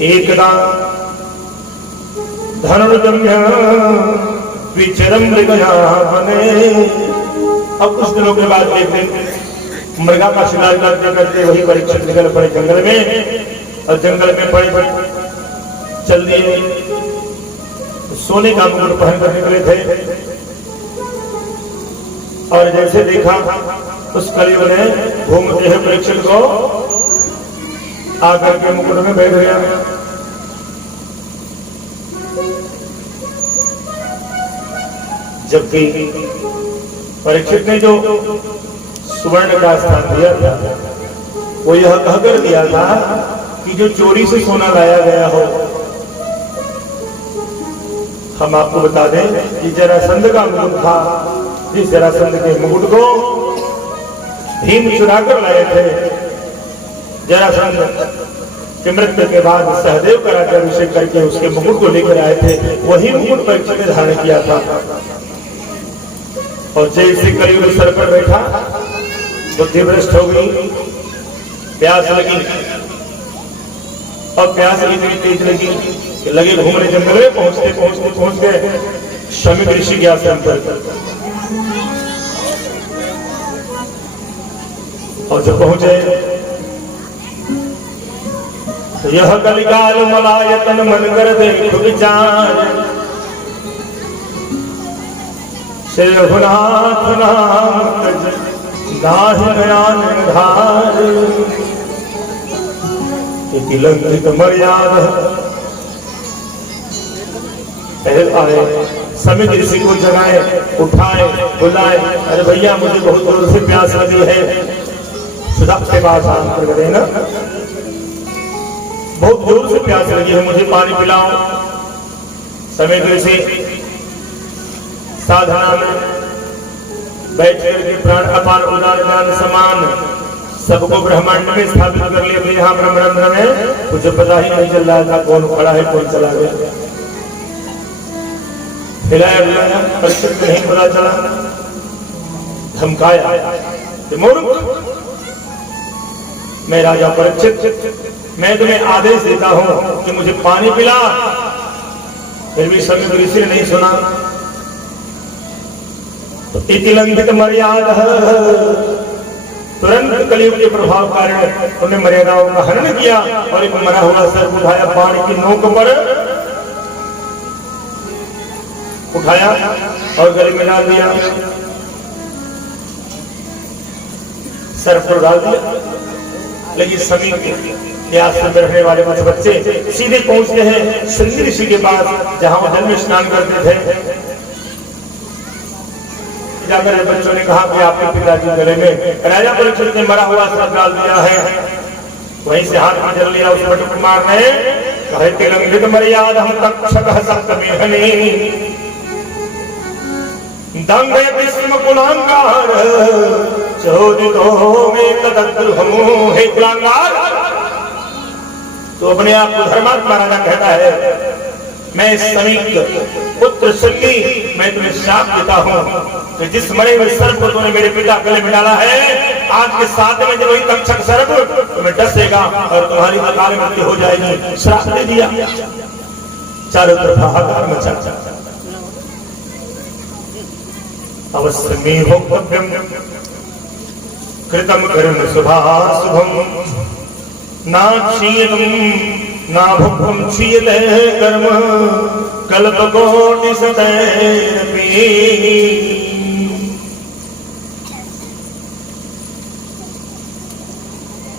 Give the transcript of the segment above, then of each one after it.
एकदा धनुर्दम्य विचरम मृगया बने। अब कुछ दिनों के बाद एक दिन मृगा का शिकार करते करते वही परीक्षित निकल पड़े जंगल में, और जंगल में पड़े चल दिए। सोने का मुकुट पहन कर निकले थे, और जैसे देखा उस कलयुग ने घूमते हुए परीक्षित को आकर के मुकुट में बैठ गया। जबकि परीक्षित ने जो सुवर्ण का स्थान दिया था वो यह कहकर दिया था कि जो चोरी से सोना लाया गया हो, हम आपको बता दें कि जरासंध का मुकुट था, जिस जरासंध के मुकुट को भीम चुरा कर लाए थे। जरासंध के मृत्यु के बाद सहदेव का राज्याभिषेक करके उसके मुकुट को लेकर आए थे, वही मुकुट परीक्षित ने धारण किया था। और जैसे कलयुग सर पर बैठा, बुद्धि भ्रष्ट हो गई, प्यास लगी, और प्यास इतनी तेज लगी कि लगे घूमने जंगल में। पहुंचते पहुंचते पहुंच गए शमीक ऋषि के आश्रम पर। और जब पहुंचे तो यह कलिकाल मलायतन मन कर देख विचार, श्री रघुनाथ नाम तज गाहि ज्ञान धार। लंकित मर्यादा पहले आए, समित ऋषि को जगाए, उठाए, बुलाए, अरे भैया मुझे बहुत जोर से प्यास लगी है, सुधा के पास आकर गए ना, बहुत जोर से प्यास लगी है, मुझे पानी पिलाओ। समित ऋषि साधना में बैठ करके प्राण अपान उदार ज्ञान समान सबको ब्रह्मांड में स्थापित कर लिया। यहाँ ब्रह्मांड में कुछ पता ही नहीं चल रहा था कौन खड़ा है कौन चला गया। हिलाया बुलाया, परीक्षित नहीं पता चला, धमकाया, मूर्ख, मैं राजा परीक्षित, मैं तुम्हें आदेश देता हूं कि मुझे पानी पिला, फिर भी समित ऋषि ने नहीं सुना। तो इति लंघित मर्यादा, तुरंत कलयुग के प्रभाव कारण उन्होंने मर्यादाओं का हनन किया और एक मरा हुआ सर्प उठाया, बाण की नोक पर उठाया और गले में डाल दिया, सर्प को डाल दिया। लेकिन समीप के आश्रम में रहने वाले कुछ बच्चे सीधे पहुंचते हैं श्रृंगी ऋषि के पास, जहां वो जल में स्नान करते थे। जाकर बच्चों ने कहा कि आपके पिताजी गले में राजा परीक्षित ने मरा हुआ सर्प डाल दिया है। वहीं से हाथ में जल लिया उस बट कुमार ने, कहे तिलंघित मर्यादा हम तक्षक सप्तमेहनी दंग विस्म कुलांगार चोदितो में कदद्रुहमो हे कुलांगार। तो अपने आप को धर्मात्मा राजा कहता है, मैं समीक पुत्र श्रृंगी, मैं तुम्हें श्राप देता हूं कि जिस मरे हुए सर्प को तुमने मेरे पिता गले में डाला है, आज के 7 में जब वही तक्षक सर्प तुम्हें डसेगा और तुम्हारी अकाल मृत्यु हो जाएगी। श्राप दे दिया। चारों तरफ हाहाकार मचा। अवश्य में भोक्तव्यम कृतम कर्म शुभाशुभम नाक्षीयतम ना भुक्तम क्षीयते कर्म कल्पकोटि सतैरपि।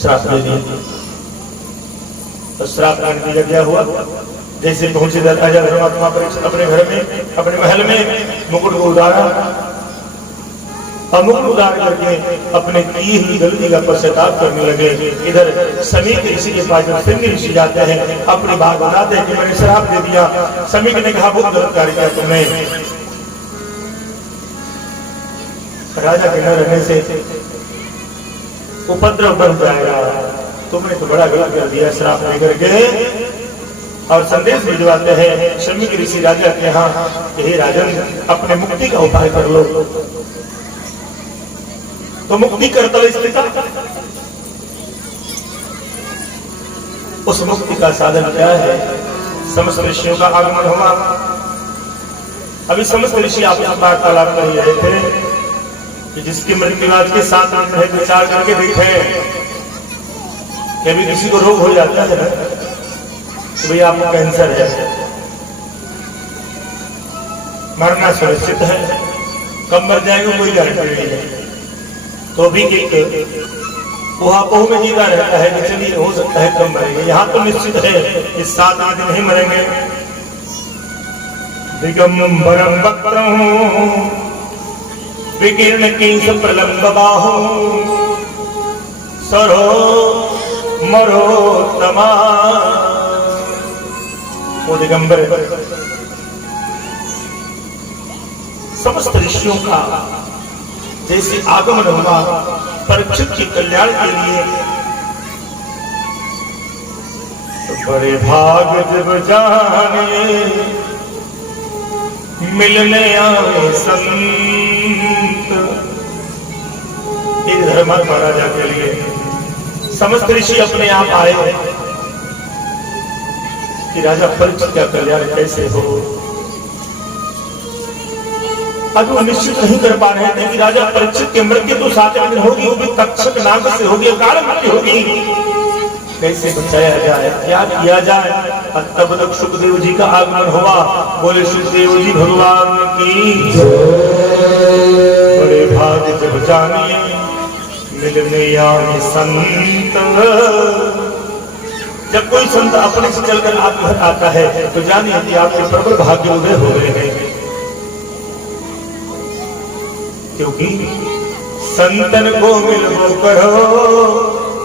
श्राप दे दिया। तो श्राप का क्या हुआ, जैसे पहुंचे राजा धर्मात्मा परीक्षित अपने घर में, अपने महल में मुकुट को उतारा और मुकुट उतार करके अपने की हुई गलती का पश्चाताप करने लगे। इधर समीक ऋषि के पास जब श्रृंगी ऋषि जाते हैं, अपनी बात बताते हैं कि मैंने श्राप दे दिया। समीक ने कहा बहुत गलत कार्य किया तुमने, राजा के न रहने से उपद्रव बढ़ जाएगा, तुमने तो बड़ा गलत कर दिया श्राप दे करके। और संदेश भिजवाते हैं समीक ऋषि राजा के यहाँ, हे राजन अपने मुक्ति का उपाय कर लो। तो मुक्ति करतल स्थित उस मुक्ति का साधन क्या है? समस्त ऋषियों का आगमन हुआ। अभी समस्त ऋषि आपस में वार्तालाप कर रहे थे कि जिसकी मृत्यु आज के 7 दिन है, विचार करके देखें कि अभी किसी को रोग हो जाता है तो भैया आपको कैंसर है, मरना सुनिश्चित है, कब मर जाएगा कोई गारंटी नहीं है, तो भी एक ऊहापोह में जीता रहता है कि चलिए हो सकता है कम मरेंगे। यहाँ तो निश्चित है कि 7 दिन नहीं मरेंगे। दिगंबरम वक्त्रं विकीर्ण केश प्रलंब बाहु सरो मरोत्तमा। वो दिगंबर समस्त ऋषियों का जैसे आगमन हुआ परीक्षित के कल्याण के लिए, तो बड़े भाग जब जाने मिलने आए संत। एक धर्मात्मा राजा के लिए समस्त ऋषि अपने आप आए कि राजा परीक्षित का कल्याण कैसे हो। अब वो निश्चित नहीं कर पा रहे थे कि राजा परीक्षित की मृत्यु तो 7 दिन होगी, वो भी तक्षक नाग से होगी, अकाल मृत्यु होगी, कैसे बचाया जाए, क्या किया जाए। तब तक सुखदेव जी का आगमन हुआ। बोले सुखदेव जी भगवान की बड़े भाग्य जब जानिए मिलने आए संत। जब कोई संत अपने से चलकर आप घर आता है तो जानिए कि आपके प्रबल भाग्य उदय हो गए हैं, क्योंकि संतन को मिलबो करो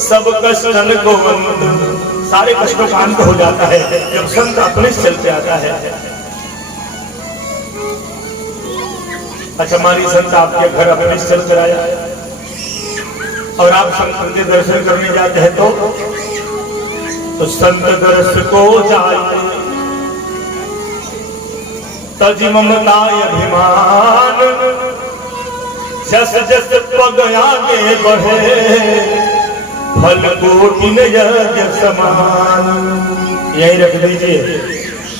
सब कष्टन को अंत। सारे कष्टों का अंत हो जाता है जब संत अपने से चलते आता है। अच्छा मानी संत आपके घर अपने से चल कर आया और आप संत के दर्शन करने जाते हैं तो संत दर्श को जाए तजी ममता अभिमान। जस जस पग आगे बढ़े फल कोटि यज्ञ समान। यही रख दीजिए,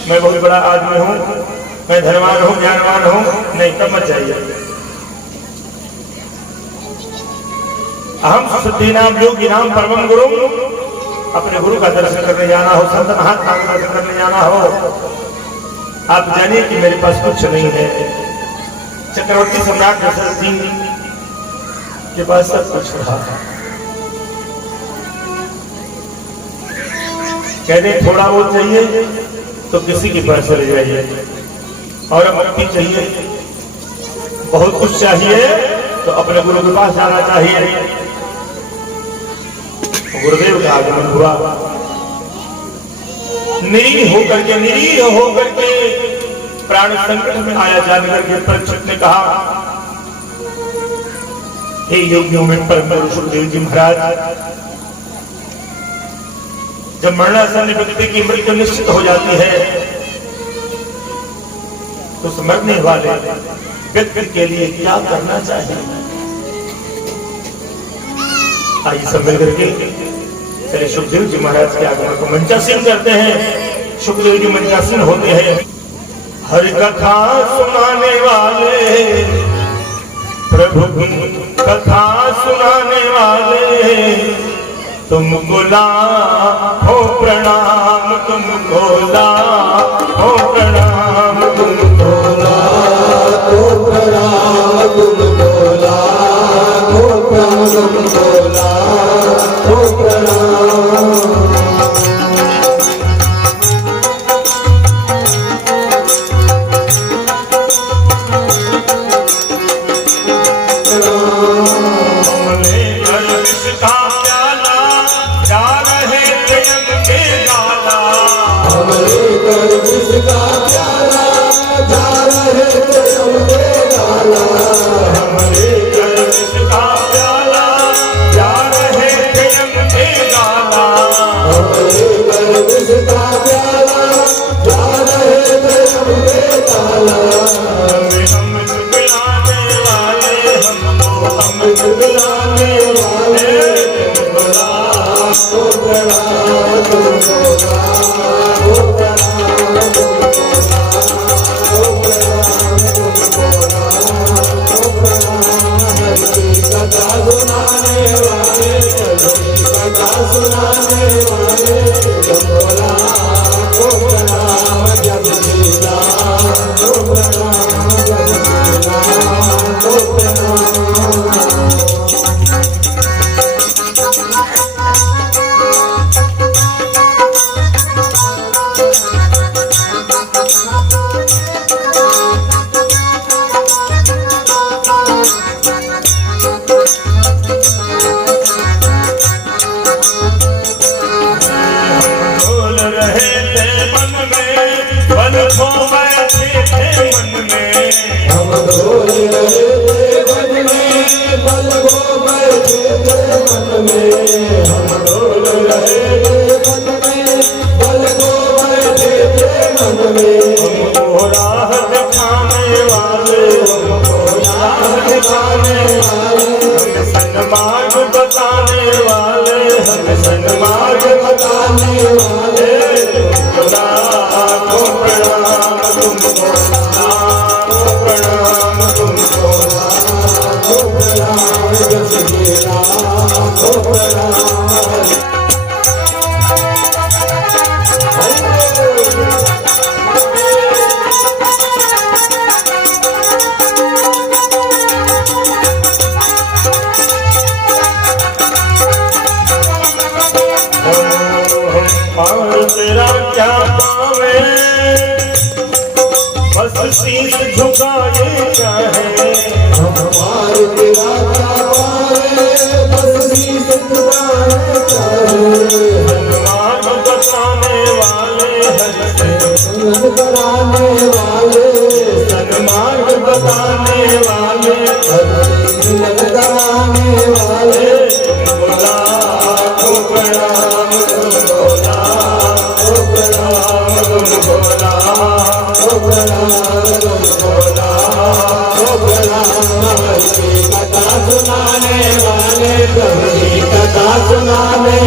मैं बहुत बड़ा आदमी हूँ, मैं धनवान हूँ, ज्ञानवान हूँ, नहीं तब मत जाइए। अहम सिद्धि नाम योगी नाम परमं गुरु। अपने गुरु का दर्शन करने जाना हो, संत महात्मा का दर्शन करने जाना हो, आप जानिए कि मेरे पास कुछ नहीं है। चक्रवर्ती सम्राट दशरथ जी के पास सब कुछ रहा। कहते थोड़ा बहुत चाहिए तो किसी के पास चले जाइए, और मुक्ति चाहिए, बहुत कुछ चाहिए तो अपने गुरु के पास जाना चाहिए। गुरुदेव का आगमन हुआ। निरीह होकर के प्राण संकट में आया जानकर के परीक्षित ने कहा, हे योगियों में परम गुरु सुखदेव जी महाराज, जब मरणासन व्यक्ति की मृत्यु निश्चित हो जाती है तो उस मरने वाले व्यक्ति के लिए क्या करना चाहिए। आइए सब मिलकर के चलिए सुखदेव जी महाराज के आगमन को मंचासीन करते हैं। सुखदेव जी मंचासीन होते हैं। हरि कथा सुनाने वाले प्रभु कथा सुनाने वाले, तुमको लाखों प्रणाम, तुमको लाखों प्रणाम, तुमको लाखों प्रणाम, तुमको लाखों प्रणाम, तुमको लाखों प्रणाम। तुमको तेरा क्या पावे बस शीश झुकाए चाहे हमारे तेरा क्या पावे बस शीश झुकाए चाहे हनुमान बताने वाले सन्मार्ग कराने वाले सन्मार्ग बताने वाले मिलन कराने वाले बोला तो प्रणाम बोला तो प्रणाम बोला ओ प्रणाम बोला ओ प्रणाम कथा सुनाने वाले प्रभु की कथा सुनाने